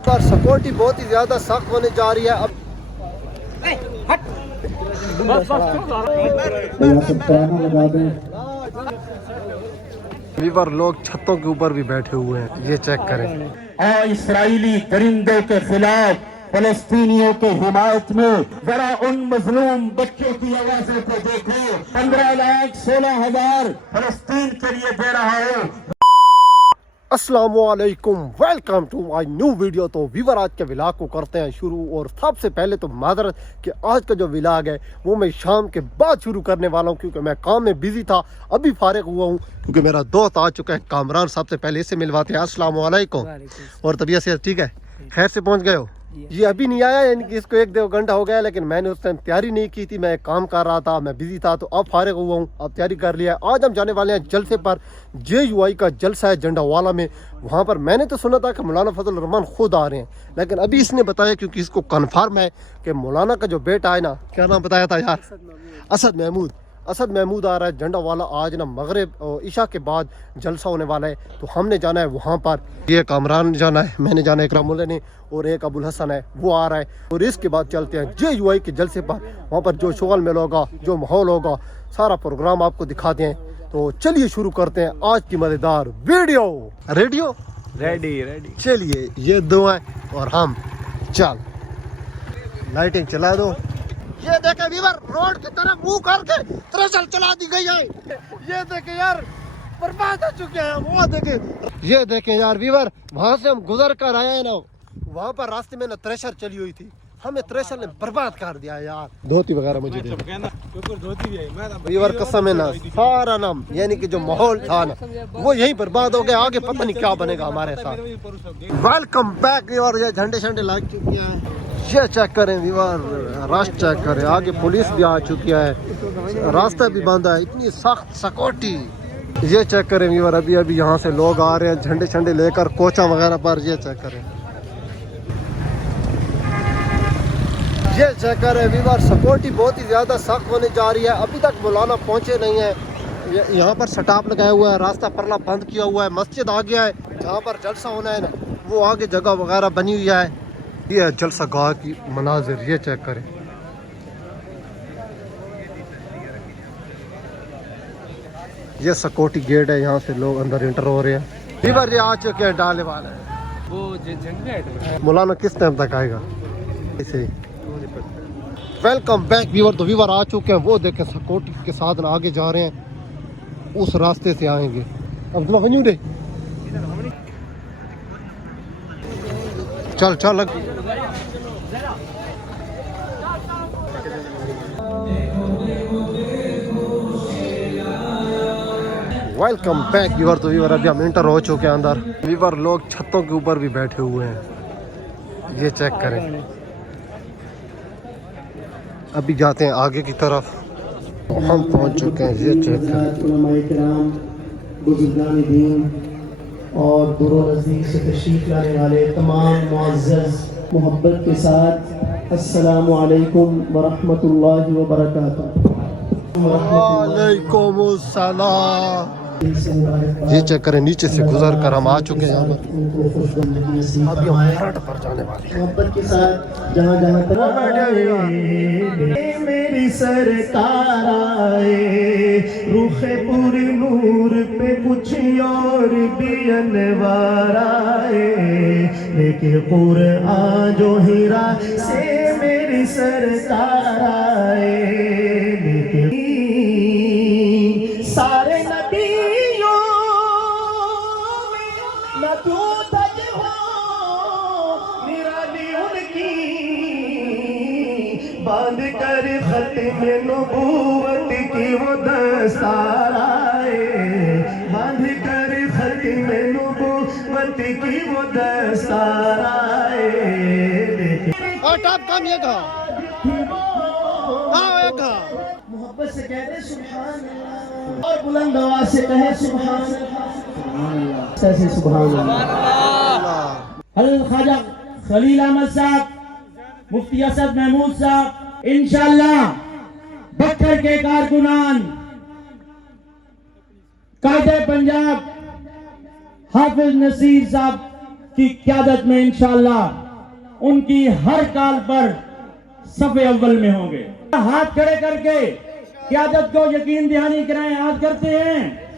पर सिक्योरिटी बहुत ही ज्यादा सख्त होने जा रही है अब। वीवर लोग छतों के ऊपर भी बैठे हुए हैं, ये चेक करें। इस्राइली दरिंदों के खिलाफ फलस्तीनियों के हिमायत में जरा उन मजलूम बच्चों की आवाजों को देखो। 15,16,000 फलस्तीन के लिए दे रहा है। अस्सलामुअलैकुम, welcome to my new video. तो व्यूअर आज के व्लॉग को करते हैं शुरू। और सबसे पहले तो माजरत कि आज का जो व्लॉग है वो मैं शाम के बाद शुरू करने वाला हूँ, क्योंकि मैं काम में बिजी था। अभी फारिग हुआ हूँ क्योंकि मेरा दोस्त आ चुका है कामरान। सबसे पहले इससे मिलवाते हैं। अस्सलामुअलैकुम। और तबीयत से ठीक है? खैर से पहुँच गए हो? ये अभी नहीं आया, यानी कि इसको 1-2 घंटा हो गया, लेकिन मैंने उस टाइम तैयारी नहीं की थी। मैं काम कर रहा था, मैं बिजी था, तो अब फारिग हुआ हूँ, अब तैयारी कर लिया। आज हम जाने वाले हैं जलसे पर। JUI का जलसा है जंडावाला में। वहाँ पर मैंने तो सुना था कि मौलाना फजल रहमान खुद आ रहे हैं, लेकिन अभी इसने बताया, क्योंकि इसको कन्फर्म है कि मौलाना का जो बेटा है ना, क्या नाम बताया था यार, असद महमूद आ रहा है जंडावाला। आज ना मगरिब और इशा के बाद जलसा होने वाला है, तो हमने जाना है वहाँ पर। ये कामरान जाना है, मैंने जाना है, इकरामुल्लाह ने, और एक अबुल हसन है वो आ रहा है। और इसके बाद चलते हैं JUI के जलसे पर। वहाँ पर जो शोगल मेल होगा, जो माहौल होगा, सारा प्रोग्राम आपको दिखाते हैं। तो चलिए शुरू करते हैं आज की मजेदार वीडियो। Radio ready. चलिए ये दो हैं और हम चल लाइटिंग चला दो। ये देखे व्यूअर, रोड की तरफ मुंह करके ट्रेजर चला दी गई है। ये देखे यार, बर्बाद हो चुके हैं। वो ये देखे यार व्यूअर, वहाँ से हम गुजर कर आए हैं ना, वहाँ पर रास्ते में ना थ्रेशर चली हुई थी, हमें थ्रेशर ने बर्बाद कर दिया यार। धोती वगैरह मुझे दे व्यूअर, कसम है ना, सारा नाम यानी कि जो माहौल था ना वो यही बर्बाद हो गया। आगे पता नहीं क्या बनेगा हमारे साथ। Welcome back viewer. ये झंडे शंडे लग चुके हैं, ये चेक करें व्यूअर, रश चेक करें। आगे पुलिस भी आ चुकी है, रास्ता भी बंद है, इतनी सख्त सिक्योरिटी। ये चेक करें व्यूअर, अभी यहाँ से लोग आ रहे हैं झंडे शंडे लेकर कोचा वगैरह पर। ये चेक करें, ये चेक करें व्यूअर, सिक्योरिटी बहुत ही ज़्यादा सख्त होने जा रही है। अभी तक मौलाना पहुँचे नहीं है। यहाँ पर स्टॉप लगाया हुआ है, रास्ता परला बंद किया हुआ है। मस्जिद आ गया है जहाँ पर जलसा होना है ना, वो आगे जगह वगैरह बनी हुई है। ये जलसा गाह की मनाजिर, ये चेक करें। ये सिक्योरिटी गेट है, यहाँ से लोग अंदर इंटर हो रहे हैं। व्यूअर ये आ चुके हैं डाले वाले। वो मौलाना किस टाइम तक आएगा इसे? Welcome back viewer. तो व्यूअर आ चुके हैं, वो देखे सिक्योरिटी के साथ आगे जा रहे हैं, उस रास्ते से आएंगे। अब्दुल्ला वन्यू दे चल चल लग। Welcome back viewer. तो व्यूअर अभी हम इंटर हो चुके हैं अंदर। व्यूअर लोग छतों के ऊपर भी बैठे हुए हैं, ये चेक करें। अभी जाते हैं आगे की तरफ, हम पहुंच चुके हैं, ये चेक करें। और दूर नज़दीक से तशरीफ लाने वाले तमाम मुअज़्ज़ज़ मोहब्बत के साथ अस्सलामु अलैकुम व रहमतुल्लाहि व बरकातुहू। वालेकुम अस्सलाम। ये चेक करें, नीचे से गुजर कर हम आ चुके हैं यहाँ पर। अभी हम फ्रंट पर जाने वाले हैं। मोहब्बत के साथ जहाँ जहाँ मेरी सरकार आए, रूखे पूरी नूर पे कुछ और भी अनवार आए, लेकिन कुरआन जो हीरा से मेरी सरकार आए, लेकिन सारे नबियों में न तू तज हो, निराली उनकी बांध कर खत्म नबूवत की वो दस्तार आए, बांध कर खत्म नबूवत की वो दस्तार आए। टॉप काम ये कहा मोहब्बत से कह दे सुभान अल्लाह, और बुलंद आवाज से कहे सुभान अल्लाह, से सुभान अल्लाह। हज़रत ख्वाजा खलील अहमद साहब, मुफ्ती असद महमूद साहब, इंशाअल्लाह बक्कर के कारकुनान, कायदे पंजाब हाफिज नसीर साहब की क़यादत में इंशाअल्लाह उनकी हर काल पर सफ़े अव्वल में होंगे। हाथ खड़े करके क़यादत को यकीन दहानी कराएं। आज करते हैं।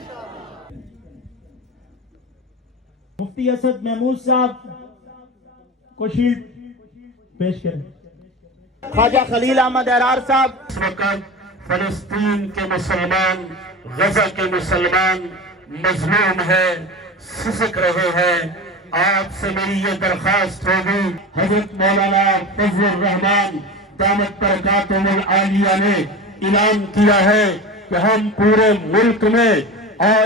मुफ्ती असद महमूद साहब को शील्ड पेश करें। ख्वाजा खलील अहमद अरार साहब। इस वक्त फलस्तीन के मुसलमान, गजा के मुसलमान मजलूम है, सिसक रहे हैं। आपसे मेरी ये दरख्वास्त होगी, हजरत मौलाना फजलुर रहमान दामत बरकातुहुल आलिया ने ऐलान किया है कि हम पूरे मुल्क में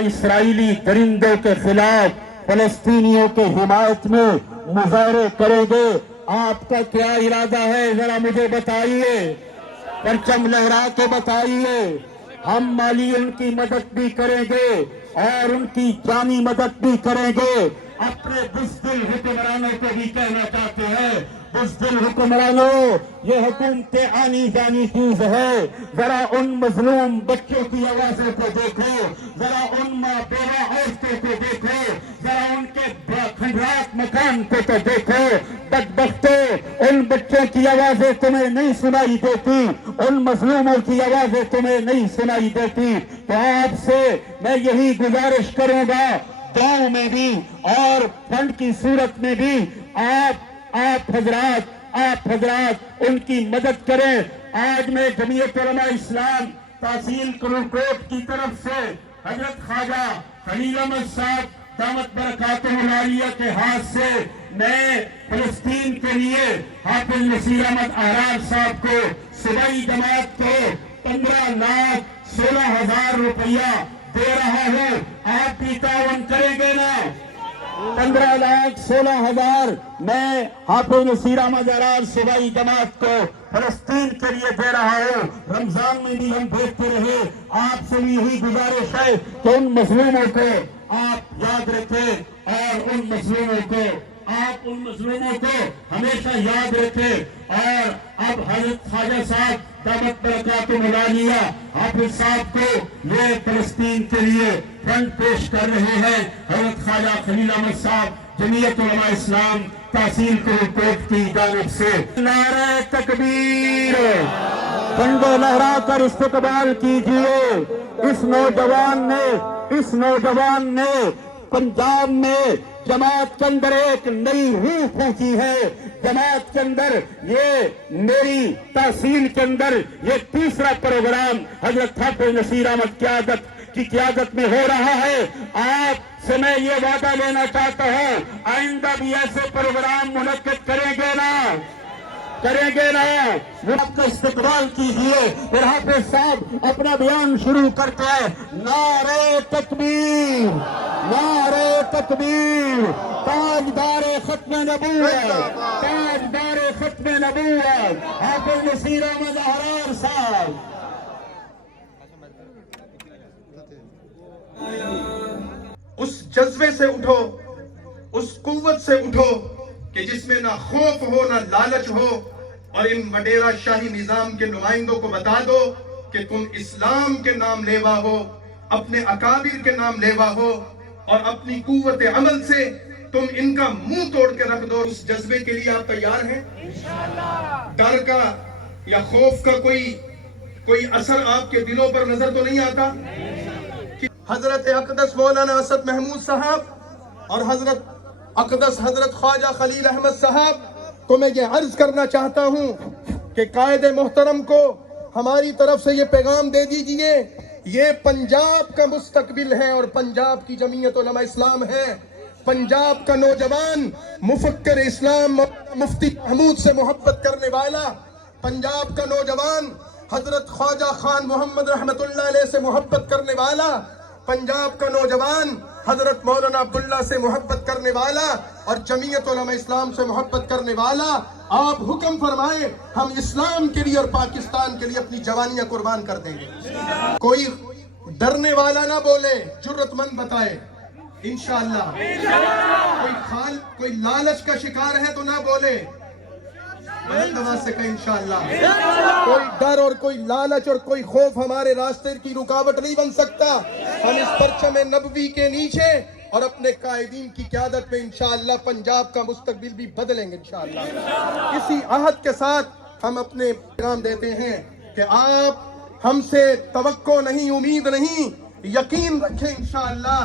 इसराइली दरिंदों के खिलाफ फलस्तीनियों के हिमायत में मुजाहरे करेंगे। आपका क्या इरादा है, जरा मुझे बताइए, परचम लहरा के बताइए। हम माली उनकी मदद भी करेंगे और उनकी जानी मदद भी करेंगे। अपने बुज़दिल हुक्मरानों को भी कहना चाहते हैं, बुज़दिल हुक्मरानों, ये हुकूमतें आनी जानी चीज है। जरा उन मजलूम बच्चों की आवाज़ों को देखो, जरा उन माँ बेवा औरतों को देखो, जरा उनके खंडरात मकान को तो देखो। बदबख्तों, उन बच्चों की आवाज़ें तुम्हें नहीं सुनाई देती, उन मजलूमों की आवाज़ें तुम्हें नहीं सुनाई देती। तो आपसे मैं यही गुजारिश करूंगा, गांव में भी और फंड की सूरत में भी आप हजरात उनकी मदद करें। आज मैं जमीयत उलमा इस्लाम तहसील कुरुकोट की तरफ से हजरत ख्वाजा खलील अहमद साहब दामत बरकातुहुल आलिया के हाथ से मैं फलस्तीन के लिए हाफिज नसीर अहमद अरार साहब को सूबाई जमात को 15,16,000 रुपया दे रहा हूँ। आप भी तावन करेंगे ना? 15,16,000 मैं हाफिज नसीर अहमद अरार सूबाई जमात को फलस्तीन के लिए दे रहा हूँ। रमजान में भी हम भेजते रहे। आपसे भी यही गुजारिश है कि उन मजलूमों को आप याद रखें और उन मजलूमों को हमेशा याद रखें। और अब हजरत ख्वाजा साहब दामत बरकातुहुल आलिया हाफिज साहब को ये फलस्तीन के लिए फंड पेश कर रहे हैं। हजरत ख्वाजा खलील अहमद साहब जमीयत उलमा इस्लाम तहसील कुरुकोट की जानिब से नारे तकबीर, झंडे लहरा कर इस्तकबाल कीजिए। इस नौजवान ने पंजाब में जमात के अंदर एक नई रूह फूंकी है। जमात के अंदर ये मेरी तहसील के अंदर ये तीसरा प्रोग्राम हजरत हाफिज नसीर अहमद की क़यादत में हो रहा है। आपसे मैं ये वादा लेना चाहता हूँ, आइंदा भी ऐसे प्रोग्राम मुनक्किद करेंगे ना? आपका इस्तकबाल कीजिए। फिर हाफिज साहब अपना बयान शुरू करते हैं। नारे तकबीर, ताजदारे खत्म नबूवत, हाफिज नसीर अहमद अरार साहब। उस जज्बे से उठो, उस कुव्वत से उठो कि जिसमें ना खौफ हो ना लालच हो, और इन वडेरा शाही निजाम के नुमाइंदों को बता दो कि तुम इस्लाम के नाम लेवा हो, अपने अकाबिर के नाम लेवा हो, और अपनी कुव्वत अमल से तुम इनका मुंह तोड़ के रख दो। उस जज्बे के लिए आप तैयार हैं? डर का या खौफ का कोई असर आपके दिलों पर नजर तो नहीं आता? हजरत अक़दस मौलाना असद महमूद साहब और हजरत ख्वाजा खलील अहमद साहब को मैं ये अर्ज करना चाहता हूँ कि कायदे मोहतरम को हमारी तरफ से ये पैगाम दे दीजिए, ये पंजाब का मुस्तकबिल है और पंजाब की जमीयत उलमा इस्लाम है। पंजाब का नौजवान मुफक्किर इस्लाम मुफ्ती महमूद से मोहब्बत करने वाला, पंजाब का नौजवान हजरत ख्वाजा खान मोहम्मद रहमतुल्लाह अलैह से मोहब्बत करने वाला, पंजाब का नौजवान हजरत मौलाना अब्दुल्ला से मोहब्बत करने वाला और जमीयत उलमा इस्लाम से मोहब्बत करने वाला, आप हुक्म फरमाएं, हम इस्लाम के लिए और पाकिस्तान के लिए अपनी जवानियां कुर्बान कर देंगे। कोई डरने वाला ना बोले, जुर्रतमंद बताए इंशाअल्लाह। कोई लालच का शिकार है तो ना बोले, से कहें इंशाअल्लाह। कोई डर और कोई लालच और कोई खौफ हमारे रास्ते की रुकावट नहीं बन सकता। हम इस परचम नबवी के नीचे اور اپنے قائدین کی قیادت میں انشاءاللہ پنجاب کا مستقبل بھی بدلیں گے انشاءاللہ۔ اسی عہد کے ساتھ ہم اپنے پیغام دیتے ہیں کہ آپ ہم سے توقع نہیں، امید نہیں، یقین رکھیں انشاءاللہ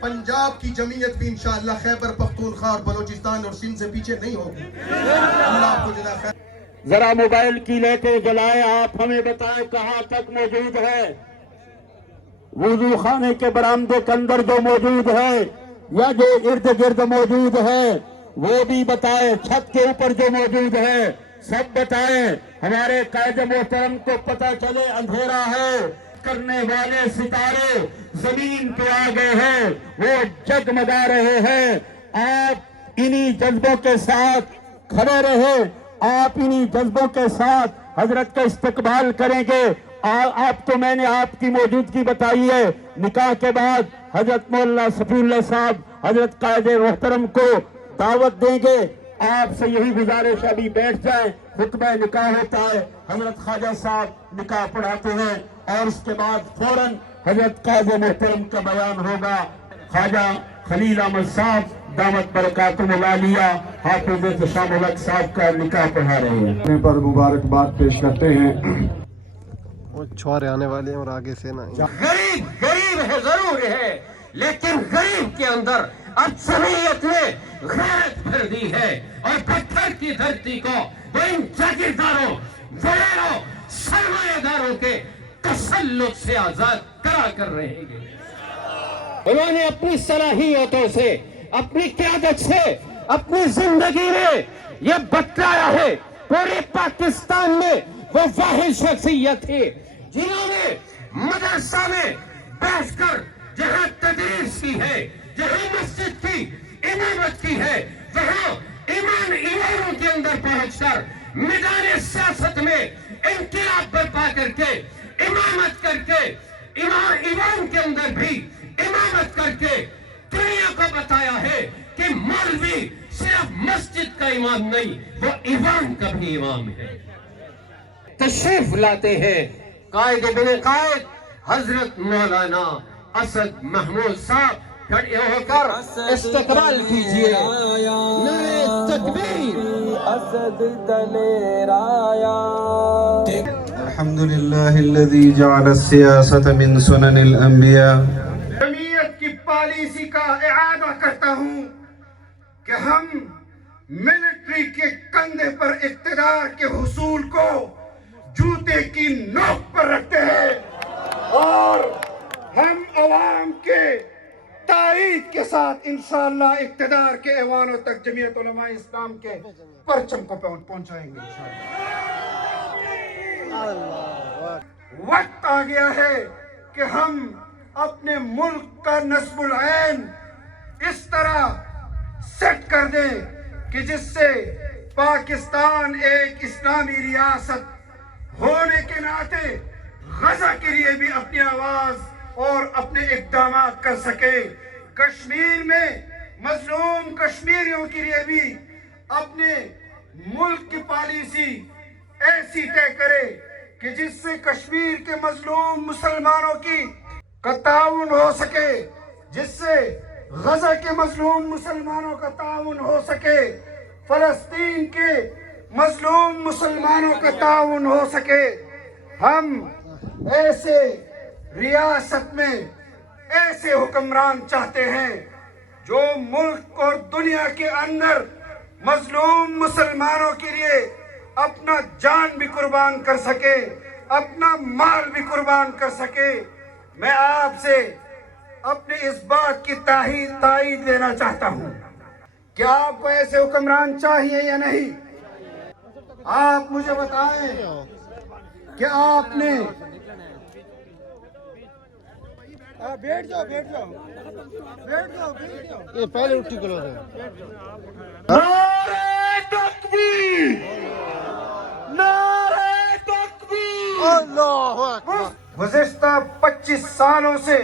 پنجاب کی جمعیت بھی انشاءاللہ خیبر پختونخوا اور بلوچستان اور سندھ سے پیچھے نہیں ہوگی۔ اللہ آپ کو جزا خیر۔ ذرا موبائل کی لائٹیں جلائیں، آپ ہمیں بتائیں کہاں تک موجود ہے، وضو خانے کے برآمدے کے اندر جو موجود ہے یا جو ارد گرد موجود ہے وہ بھی بتائیں، چھت کے اوپر جو موجود ہے سب بتائیں، ہمارے قائد محترم کو پتہ چلے اندھیرا ہے، کرنے والے ستارے زمین پہ آ گئے ہیں، وہ جگمگا رہے ہیں۔ آپ انہی جذبوں کے ساتھ کھڑے رہے، آپ انہی جذبوں کے ساتھ حضرت کا استقبال کریں گے۔ آپ تو میں نے آپ کی موجودگی بتائی ہے، نکاح کے بعد حضرت مولانا صفی اللہ صاحب حضرت قائد محترم کو دعوت دیں گے۔ آپ سے یہی گزارش ہے، ابھی بیٹھ جائیں، خطبہ نکاح ہوتا ہے، حضرت خواجہ صاحب نکاح پڑھاتے ہیں اور اس کے بعد فوراً حضرت قائد محترم کا بیان ہوگا۔ خواجہ خلیل احمد صاحب دامت برکاتہم العالیہ حافظ شام الحق صاحب کا نکاح پڑھا رہے ہیں۔ پر مبارکباد پیش کرتے ہیں۔ وہ چھوارے آنے والے ہیں اور آگے سے نا غریب غریب ہے، ضرور ہے، لیکن غریب کے اندر اب سمیت نے غیرت بھر دی ہے اور پتھر کی دھرتی کو وہ ان جاگیرداروں، ولیروں، سرمایہ داروں کے تسلط سے آزاد کرا کر رہے ہیں۔ انہوں نے اپنی صلاحیتوں سے، اپنی قیادت سے، اپنی زندگی میں یہ بتلایا ہے، پورے پاکستان میں وہ واحد شخصیت تھی جنہوں نے مدرسہ میں بیٹھ کر جہاں تدریس کی ہے، جہاں مسجد کی امامت کی ہے، وہاں ایمانوں کے اندر پہنچ کر میدان سیاست میں انقلاب برپا کر کے، امامت کر کے، ایمان کے اندر بھی امامت کر کے دنیا کو بتایا ہے کہ مولوی صرف مسجد کا امام نہیں، وہ ایمان کا بھی امام ہے۔ تشریف لاتے ہیں قائد بن قائد حضرت مولانا اسد محمود صاحب، کھڑے ہو کر استقبال کیجئے۔ نعرہ تکبیر۔ اسد دلیر آیا۔ الحمد لله الذي جعل السياسة من سنن الأنبياء۔ جمعیت کی پالیسی کا اعادہ کرتا ہوں کہ ہم ملٹری کے کندھے پر اقتدار کے حصول کو جوتے کی نوک پر رکھتے ہیں اور ہم عوام کے تائید کے ساتھ انشاءاللہ اقتدار کے ایوانوں تک جمعیت علماء اسلام کے پرچم کو پہنچائیں گے انشاءاللہ۔ وقت آ گیا ہے کہ ہم اپنے ملک کا نصب العین اس طرح سیٹ کر دیں کہ جس سے پاکستان ایک اسلامی ریاست ہونے کے ناطے غزہ کے لیے بھی اپنی آواز اور اپنے اقدامات کر سکے، کشمیر میں مظلوم کشمیریوں کے لیے بھی اپنے ملک کی پالیسی ایسی طے کرے کہ جس سے کشمیر کے مظلوم مسلمانوں کا تعاون ہو سکے، جس سے غزہ کے مظلوم مسلمانوں کا تعاون ہو سکے، فلسطین کے مظلوم مسلمانوں کا تعاون ہو سکے۔ ہم ایسے ریاست میں ایسے حکمران چاہتے ہیں جو ملک اور دنیا کے اندر مظلوم مسلمانوں کے لیے اپنا جان بھی قربان کر سکے، اپنا مال بھی قربان کر سکے۔ میں آپ سے اپنے اس بات کی تائید لینا چاہتا ہوں کہ آپ کو ایسے حکمران چاہیے یا نہیں؟ آپ مجھے بتائیں کہ آپ نے یہ پہلے اٹھی کرو نعرہ تکبیر، نعرہ تکبیر۔ اللہ اکبر۔ گزشتہ 25 سالوں سے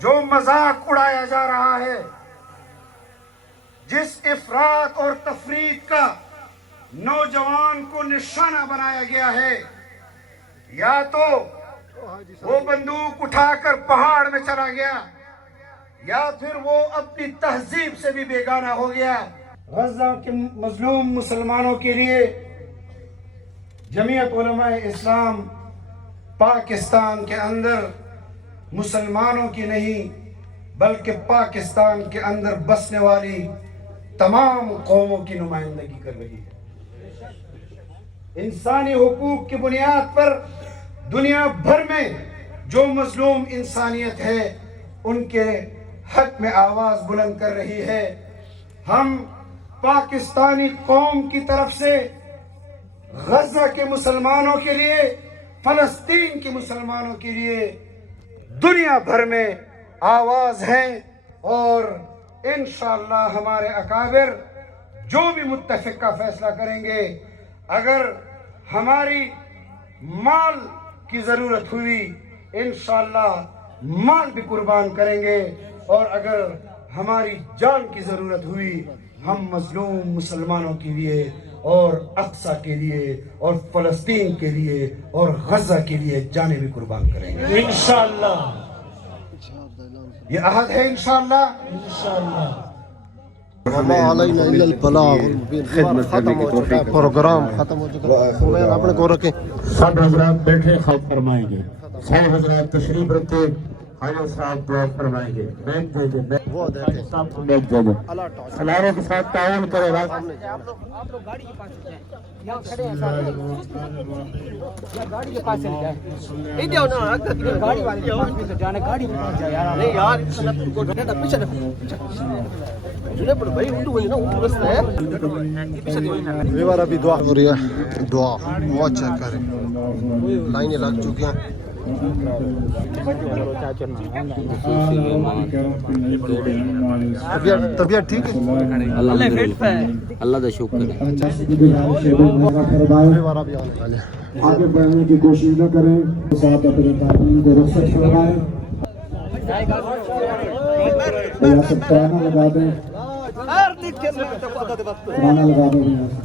جو مذاق اڑایا جا رہا ہے، جس افراط اور تفریط کا نوجوان کو نشانہ بنایا گیا ہے، یا تو وہ بندوق اٹھا کر پہاڑ میں چلا گیا، یا پھر وہ اپنی تہذیب سے بھی بیگانہ ہو گیا. غزہ کے مظلوم مسلمانوں کے لیے جمعیت علماء اسلام پاکستان کے اندر مسلمانوں کی نہیں بلکہ پاکستان کے اندر بسنے والی تمام قوموں کی نمائندگی کر رہی ہے. انسانی حقوق کی بنیاد پر دنیا بھر میں جو مظلوم انسانیت ہے ان کے حق میں آواز بلند کر رہی ہے. ہم پاکستانی قوم کی طرف سے غزہ کے مسلمانوں کے لیے، فلسطین کے مسلمانوں کے لیے دنیا بھر میں آواز ہیں، اور انشاءاللہ ہمارے اکابر جو بھی متفق کا فیصلہ کریں گے. اگر ہماری مال کی ضرورت ہوئی انشاءاللہ مال بھی قربان کریں گے، اور اگر ہماری جان کی ضرورت ہوئی ہم مظلوم مسلمانوں کے لیے اور اقصی کے لیے اور فلسطین کے لیے اور غزہ کے لیے جانیں بھی قربان کریں گے انشاءاللہ. یہ عہد ہے انشاءاللہ. وما علینا الا البلاغ المبین. ختم ہو چکا ہے پروگرام، ختم ہو چکا ہے. سمیل اپنے کو رکھیں. سب حضرات بیٹھے خطاب فرمائیں گے. سب حضرات تشریف رکھتے. حاجی صاحب دعا فرمائیں گے. بیٹھ دے دے وہ دیکھیں صاحب کو بیٹھ دے دے. سلاروں کے ساتھ تعاون کرے. آپ لوگ گاڑی کے پاس جائیں. یہاں کھڑے ہیں گاڑی کے پاس چل جائیں. نہیں دیو نا گاڑی والے کے پاس بھی جانا. گاڑی کے پاس جائے یار. نہیں یار پیچھے بھائی اٹھو نا، اٹھو رستہ ہے. ویوار ابھی دعا ہو رہی ہے. دعا وہ چیک کریں. لائنیں لگ چکی ہیں. طبیعت ٹھیک ہے؟ اللہ کا شکر ہے. ویوار ابھی آنے والے ہیں. آگے بڑھنے کی کوشش نہ کریں، ساتھ اپنے تعلیم کو رخصت فرمائیں. ریاست ترانہ لگا دیں. ترانہ لگا دیں ریاست.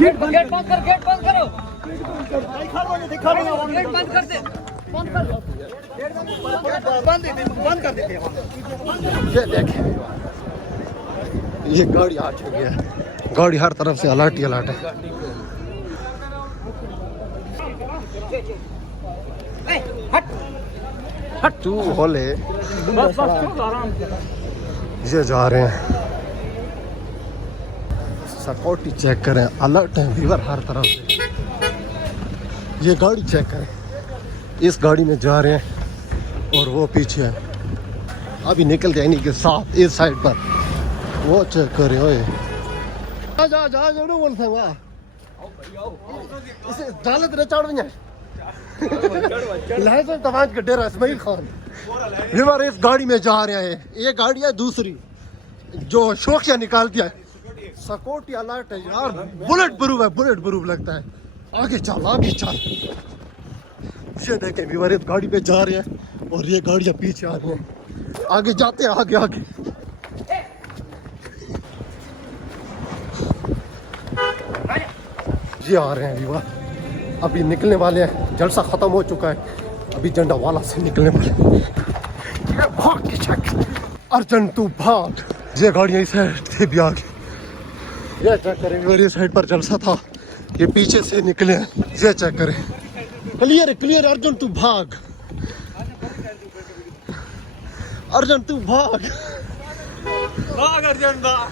گیٹ بند کر، گیٹ بند کرو. گیٹ بند کر دے. بند کر دیتے. یہ دیکھیں یہ گاڑی آ چکی ہے. گاڑی ہر طرف سے الرٹ ہی الرٹ ہے. تو ہولے یہ جا رہے ہیں. سیکورٹی چیک کریں. الرٹ ہیں ویور ہر طرف سے. یہ گاڑی چیک کریں. اس گاڑی میں جا رہے ہیں اور وہ پیچھے ہے. ابھی نکل جائیں کے ساتھ اس سائڈ پر. وہ چیک کریں. ہوئے جا جا جا نو بول سکا اسے دالت نہ چڑھ گیا. لہذا تواج کا ڈیرا اسماعیل خان ویور اس گاڑی میں جا رہے ہیں. یہ گاڑی ہے دوسری جو شوقیہ نکالتی ہے. سیکورٹی الرٹ ہے یار. بلٹ پروف ہے، بلٹ پروف لگتا ہے. آگے چل آگے چل. یہ دیکھیں ویور اس گاڑی پہ جا رہے ہیں اور یہ گاڑیاں پیچھے آ رہی ہیں. آگے جاتے ہیں آگے آگے. یہ آ رہے ہیں ویور. ابھی نکلنے والے ہیں. جلسہ ختم ہو چکا ہے. ابھی جنڈا والا سے نکلنے والے. بھاگ کے چیک. ارجنٹ تو بھاگ. یہ گاڑیاں اس سائڈ سے بھی آ گئی. یہ چیک کریں ویور یہ سائڈ پر جلسہ تھا. یہ پیچھے سے نکلے ہیں. یہ چیک کریں. Clear clear. ارجنٹ تو بھاگ. ارجنٹ تو بھاگ. بھاگ ارجنٹ بھاگ.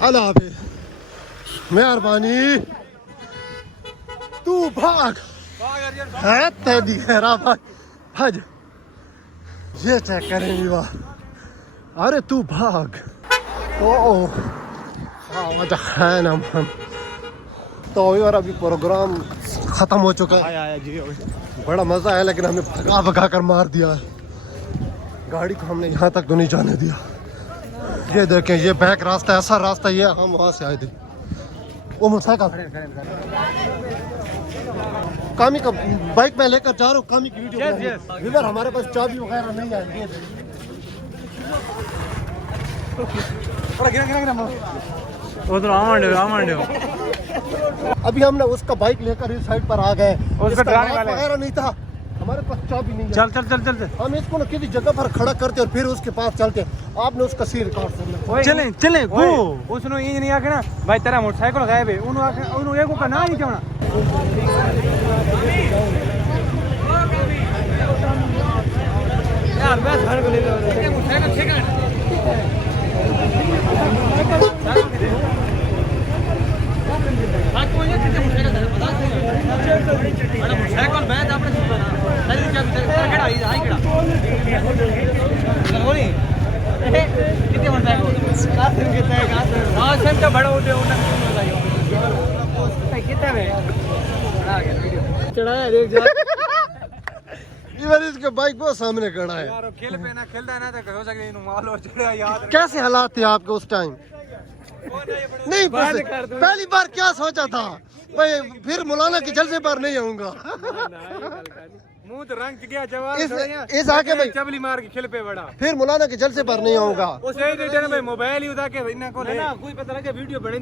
اللہ حافظ. مہربانی. تو بھاگ. ہے تیدی خیرہ بھاگ. بھاج. یہ چیک کریں ویوا. ارے تو بھاگ. او وجہ خین ہم تو ویور ابھی پروگرام ختم ہو چکا ہے. بڑا مزہ آیا لیکن ہمیں بھگا بھگا کر مار دیا. گاڑی کو ہم نے یہاں تک تو نہیں جانے دیا. یہ دیکھیں یہ بیک راستہ ایسا راستہ یہ ہم وہاں سے آئے تھے. وہ موٹر سائیکل کامی کا بائک میں لے کر جا رہا ہوں. کامی کی ویڈیو ویور ہمارے پاس چابی وغیرہ نہیں آئے. ادھر آمانڈے अभी हमने उसका बाइक लेकर इस साइड पर आ गए, उसका डराने वाले हैं। वगैरह नहीं था, हमारे पास चाबी नहीं है। चल चल चल चल हम इसको ना किसी जगह पर खड़ा करते और फिर उसके पास चलते। आपने उसका सी रिकॉर्ड कर लिया। चलें चलें गो उसने ये नहीं आके ना भाई तेरा मोटरसाइकिल गायब है उन्होंने आके उन्होंने एक का ना नहीं क्यों ना यार मैं घर को ले लो मोटरसाइकिल ठीक है हां तो ये कितने मोटरसाइकिल बता अरे मोटरसाइकिल मैं आपने सुना तेरी क्या केड़ा आई केड़ा बोली कितने मोटरसाइकिल कासिम कितना है कासिम हां सेम का बड़ा होते उन्होंने बताइए कितना है आ गया वीडियो चढ़ाया देख जा इधर इसके बाइक बहुत सामने खड़ा है यार खेल पे ना खेलता है ना तो हो सके इन्हों माल और चढ़ा याद कैसे हालात थे आपके उस टाइम? नहीं पहली बार क्या सोचा था मैं फिर मौलाना के जलसे पर नहीं आऊंगा। मुंह तो रंग गया जवाब इस आके भाई चबली मार के खेल पे बड़ा फिर मौलाना के जलसे पर नहीं आऊंगा। उसे भाई मोबाइल ही उठा के इन्हें को ले ना कोई पता लगे वीडियो बने